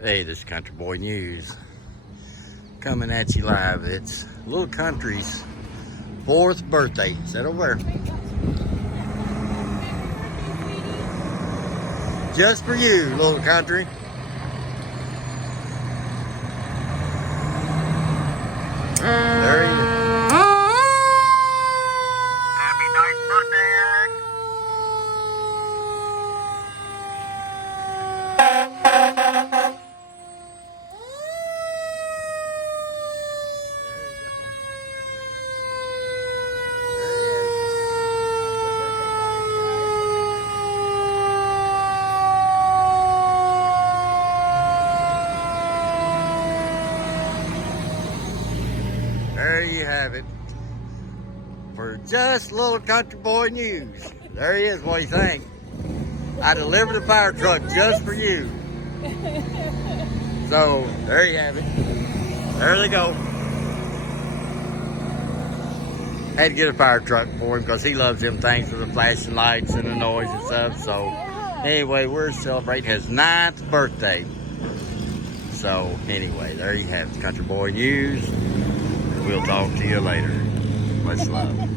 Hey, this is Country Boy News coming at you live. It's Little Country's 4th birthday. Is that over there? Just for you, Little Country. There he is. Happy 9th birthday, Eric. There you have it. For just Little Country Boy News. There he is. What do you think? I delivered a fire truck just for you. So, there you have it. There they go. Had to get a fire truck for him because he loves them things with the flashing lights and the noise and stuff. So, anyway, we're celebrating his 9th birthday. So, anyway, there you have it. Country Boy News. We'll talk to you later. Much love.